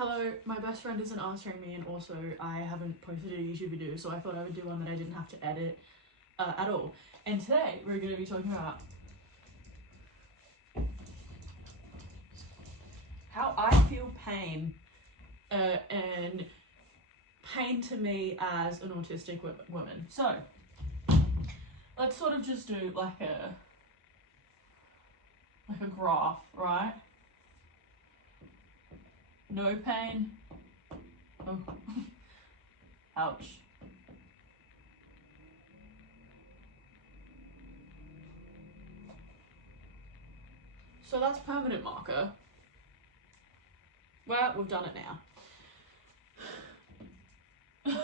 Hello, my best friend isn't answering me, and also I haven't posted a YouTube video, so I thought I would do one that I didn't have to edit at all. And today we're going to be talking about how I feel pain, and pain to me as an autistic woman. So let's sort of just do like a graph, right? No pain. Oh. Ouch. So that's permanent marker. Well, we've done it now.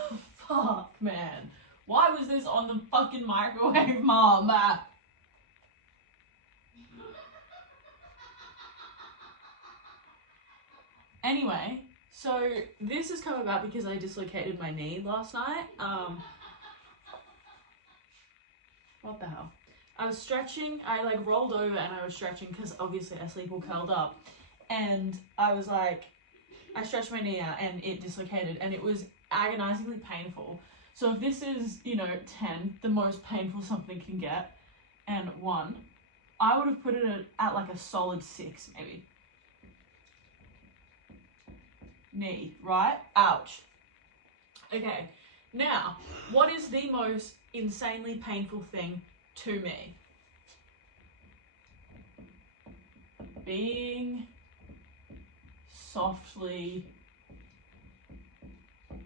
Fuck, man. Why was this on the fucking microwave, Mom? Anyway, so this has come about because I dislocated my knee last night. What the hell? I was stretching, I like rolled over and I was stretching because obviously I sleep all curled up. And I was like, I stretched my knee out and it dislocated and it was agonizingly painful. So if this is, 10, the most painful something can get, and 1, I would have put it at like a solid 6 maybe. Knee, right? Ouch. Okay, now, what is the most insanely painful thing to me? Being softly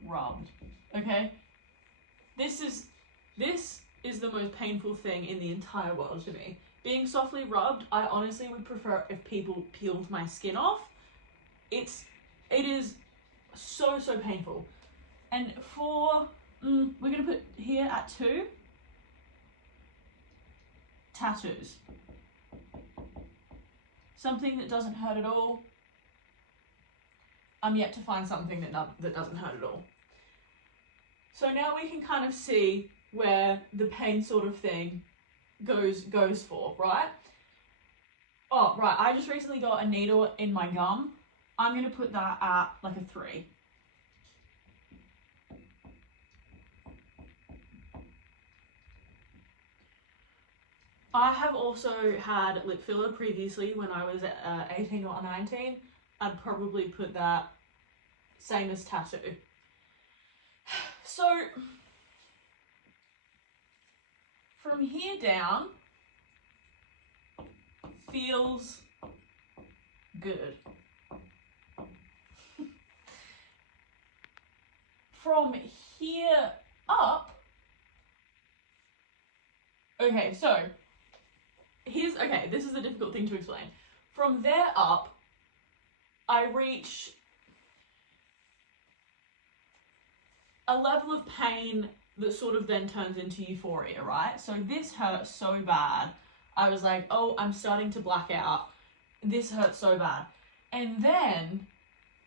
rubbed. Okay? This is the most painful thing in the entire world to me. Being softly rubbed, I honestly would prefer if people peeled my skin off. It is so painful. And for, we're gonna put here at 2, tattoos. Something that doesn't hurt at all. I'm yet to find something that doesn't hurt at all. So now we can kind of see where the pain sort of thing goes for, right? Oh, right, I just recently got a needle in my gum. I'm going to put that at like a 3. I have also had lip filler previously when I was 18 or 19. I'd probably put that same as tattoo. So, from here down, feels good. From here up, okay, so, this is the difficult thing to explain. From there up, I reach a level of pain that sort of then turns into euphoria, right? So this hurt so bad. I was like, oh, I'm starting to black out. This hurts so bad. And then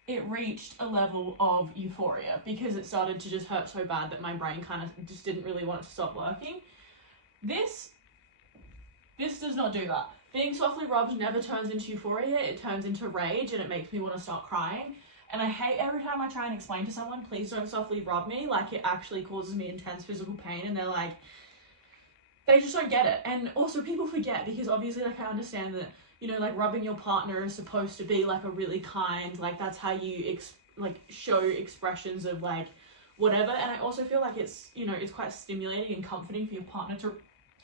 it reached a level of euphoria because it started to just hurt so bad that my brain kind of just didn't really want it to stop working. This does not do that. Being softly rubbed never turns into euphoria, it turns into rage and it makes me want to start crying. And I hate every time I try and explain to someone, please don't softly rub me, like it actually causes me intense physical pain, and they're like, they just don't get it. And also people forget because obviously like I understand that, like rubbing your partner is supposed to be like a really kind, like that's how you show expressions of like whatever. And I also feel like it's, it's quite stimulating and comforting for your partner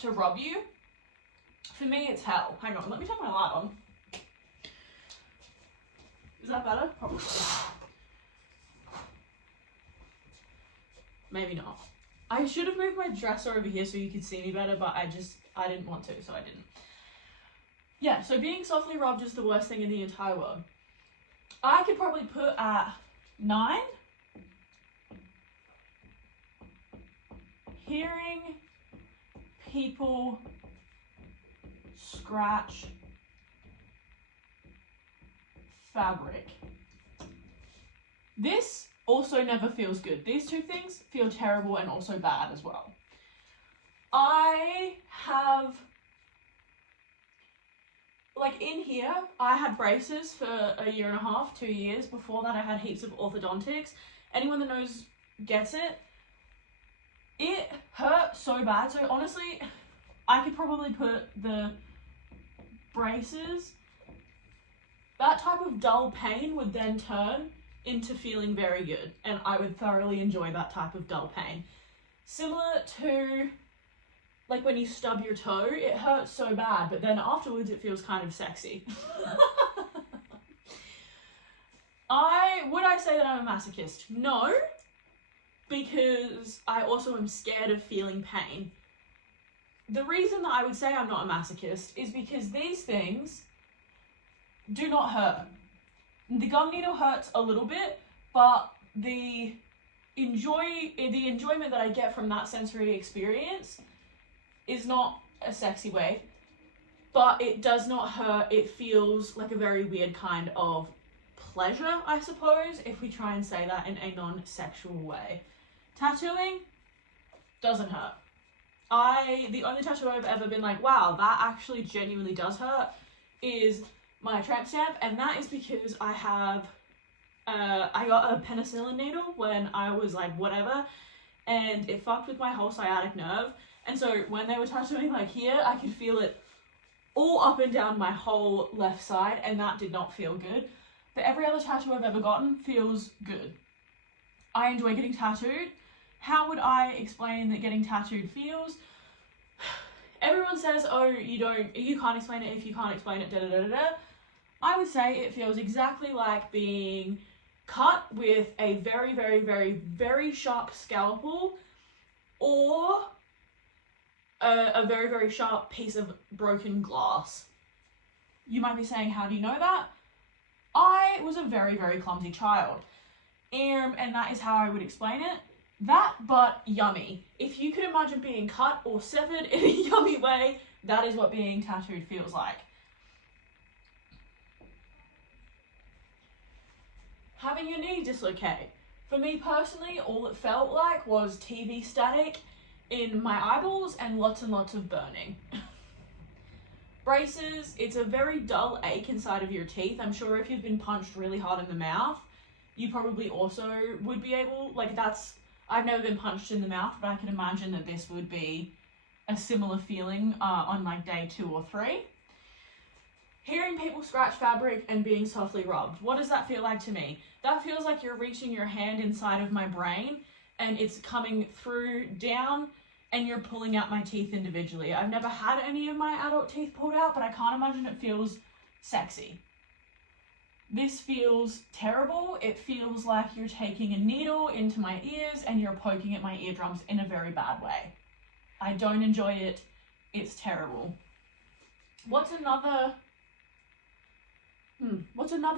to rub you. For me, it's hell. Hang on, let me turn my light on. Is that better? Probably. Maybe not. I should have moved my dresser over here so you could see me better, but I didn't want to, so I didn't. Yeah, so being softly rubbed is the worst thing in the entire world. I could probably put at 9. Hearing people scratch fabric. This also never feels good. These two things feel terrible and also bad as well. I have like in here, I had braces for 1.5 years, 2 years. Before that, I had heaps of orthodontics. Anyone that knows gets it. It hurt so bad. So honestly, I could probably put the braces, that type of dull pain would then turn into feeling very good, and I would thoroughly enjoy that type of dull pain. Similar to like when you stub your toe, it hurts so bad, but then afterwards it feels kind of sexy. Would I say that I'm a masochist? No, because I also am scared of feeling pain. The reason that I would say I'm not a masochist is because these things do not hurt. The gum needle hurts a little bit, but the enjoyment that I get from that sensory experience is not a sexy way, but it does not hurt. It feels like a very weird kind of pleasure, I suppose, if we try and say that in a non-sexual way. Tattooing doesn't hurt. The only tattoo I've ever been like, wow, that actually genuinely does hurt, is my tramp stamp, and that is because I got a penicillin needle when I was like whatever, and it fucked with my whole sciatic nerve, and so when they were tattooing like here, I could feel it all up and down my whole left side, and that did not feel good. But every other tattoo I've ever gotten feels good. I enjoy getting tattooed. How would I explain that getting tattooed feels? Everyone says, oh, you can't explain it if you can't explain it, da da da da da. I would say it feels exactly like being cut with a very, very, very, very sharp scalpel, or a very, very sharp piece of broken glass. You might be saying, how do you know that? I was a very, very clumsy child. And that is how I would explain it. That, but yummy. If you could imagine being cut or severed in a yummy way, that is what being tattooed feels like. Having your knee dislocate. For me personally, all it felt like was TV static in my eyeballs and lots of burning. Braces, it's a very dull ache inside of your teeth. I'm sure if you've been punched really hard in the mouth, you probably also would be able, I've never been punched in the mouth, but I can imagine that this would be a similar feeling on like day 2 or 3. Hearing people scratch fabric and being softly rubbed. What does that feel like to me? That feels like you're reaching your hand inside of my brain and it's coming through down and you're pulling out my teeth individually. I've never had any of my adult teeth pulled out, but I can't imagine it feels sexy. This feels terrible. It feels like you're taking a needle into my ears and you're poking at my eardrums in a very bad way. I don't enjoy it. It's terrible. What's another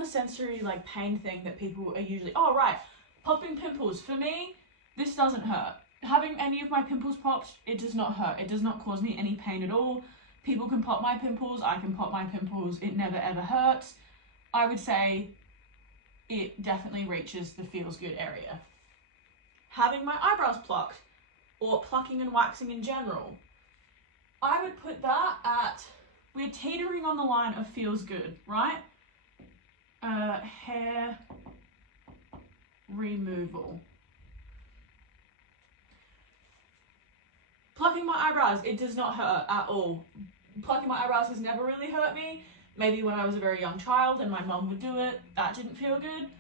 sensory like pain thing that people are usually, oh right, popping pimples. For me, this doesn't hurt. Having any of my pimples popped, it does not hurt. It does not cause me any pain at all. People can pop my pimples, I can pop my pimples. It never ever hurts. I would say it definitely reaches the feels good area. Having my eyebrows plucked, or plucking and waxing in general, I would put that at, we're teetering on the line of feels good, right? Hair removal. Plucking my eyebrows, it does not hurt at all. Plucking my eyebrows has never really hurt me. Maybe when I was a very young child and my mum would do it, that didn't feel good.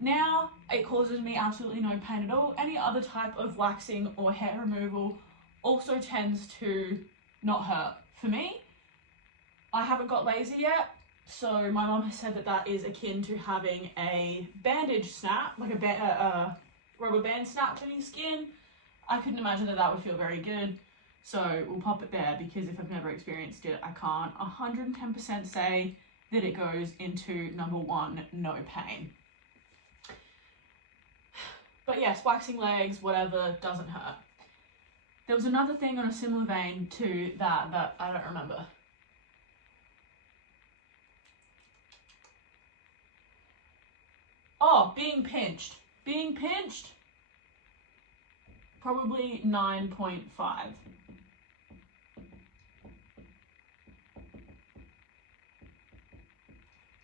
Now, it causes me absolutely no pain at all. Any other type of waxing or hair removal also tends to not hurt. For me, I haven't got laser yet, so my mum has said that that is akin to having a bandage snap, like a rubber band snapped on your skin. I couldn't imagine that that would feel very good. So we'll pop it there because if I've never experienced it, I can't 110% say that it goes into number 1, no pain. But yes, waxing legs, whatever, doesn't hurt. There was another thing on a similar vein to that I don't remember. Oh, being pinched. Being pinched, probably 9.5.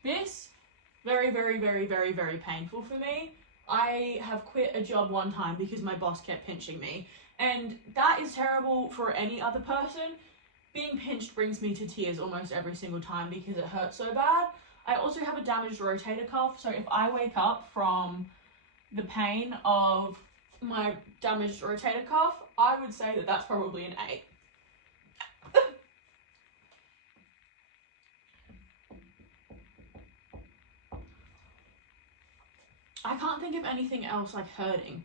This, very, very, very, very, very painful for me. I have quit a job one time because my boss kept pinching me. And that is terrible for any other person. Being pinched brings me to tears almost every single time because it hurts so bad. I also have a damaged rotator cuff, so if I wake up from the pain of my damaged rotator cuff, I would say that that's probably an 8. I can't think of anything else like hurting.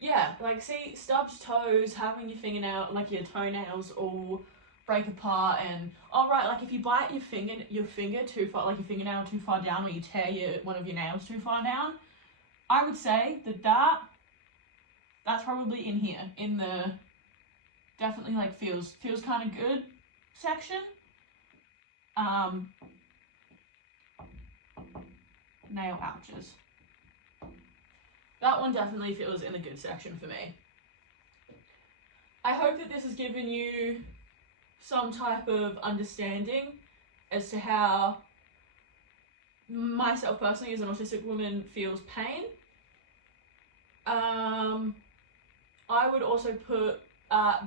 Yeah, like see, stubbed toes, having your fingernail, like your toenails all break apart, and like if you bite your finger too far, like your fingernail too far down, or you tear one of your nails too far down, I would say that's probably in here, in the definitely like feels kind of good section. Nail ouches. That one definitely feels in the good section for me. I hope that this has given you some type of understanding as to how myself personally as an autistic woman feels pain. I would also put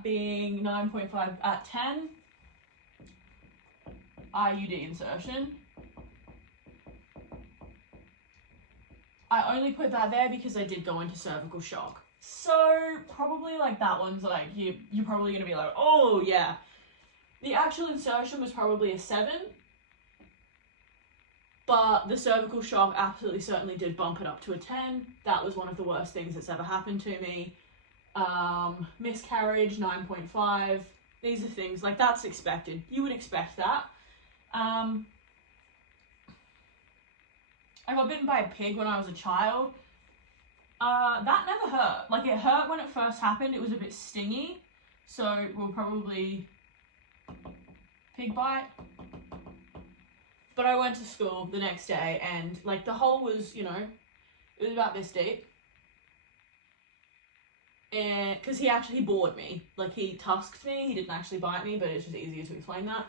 being 9.5 at 10 IUD insertion. I only put that there because I did go into cervical shock. So probably like that one's like, you're probably going to be like, oh yeah. The actual insertion was probably a 7. But the cervical shock absolutely certainly did bump it up to a 10. That was one of the worst things that's ever happened to me. Miscarriage, 9.5. These are things, like that's expected. You would expect that. I got bitten by a pig when I was a child. That never hurt. Like it hurt when it first happened. It was a bit stingy. So we'll probably pig bite. But I went to school the next day and like the hole was, it was about this deep. And because he bored me. Like he tusked me. He didn't actually bite me, but it's just easier to explain that.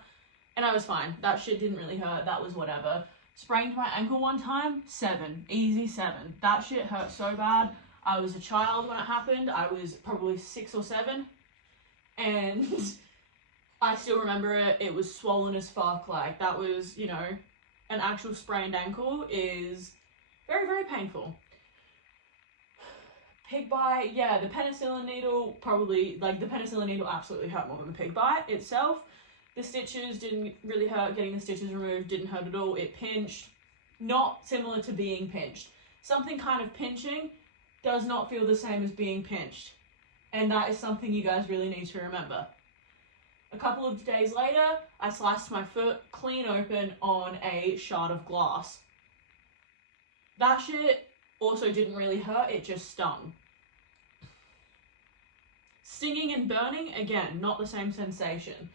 And I was fine. That shit didn't really hurt. That was whatever. Sprained my ankle one time, 7. Easy 7. That shit hurt so bad. I was a child when it happened. I was probably 6 or 7. And I still remember it. It was swollen as fuck. Like, that was, an actual sprained ankle is very, very painful. Pig bite, yeah, the penicillin needle probably, like, the penicillin needle absolutely hurt more than the pig bite itself. The stitches didn't really hurt. Getting the stitches removed didn't hurt at all. It pinched. Not similar to being pinched. Something kind of pinching does not feel the same as being pinched. And that is something you guys really need to remember. A couple of days later, I sliced my foot clean open on a shard of glass. That shit also didn't really hurt. It just stung. Stinging and burning, again, not the same sensation.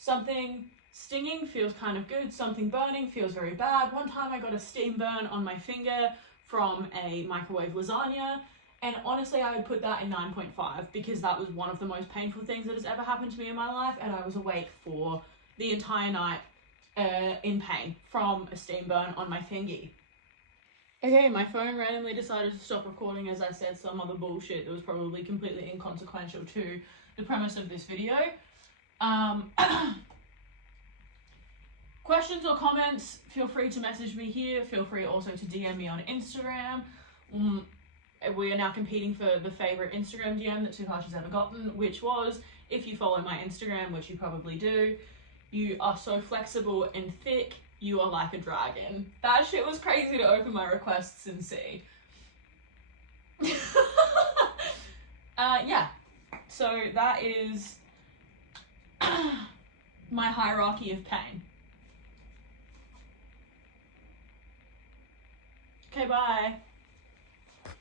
Something stinging feels kind of good, something burning feels very bad. One time I got a steam burn on my finger from a microwave lasagna, and honestly I would put that in 9.5 because that was one of the most painful things that has ever happened to me in my life, and I was awake for the entire night in pain from a steam burn on my fingy. Okay, my phone randomly decided to stop recording as I said some other bullshit that was probably completely inconsequential to the premise of this video. Questions or comments, feel free to message me here. Feel free also to DM me on Instagram. We are now competing for the favorite Instagram DM that Tupac has ever gotten, which was, if you follow my Instagram, which you probably do, you are so flexible and thick, you are like a dragon. That shit was crazy to open my requests and see. Yeah, so that is my hierarchy of pain. Okay, bye.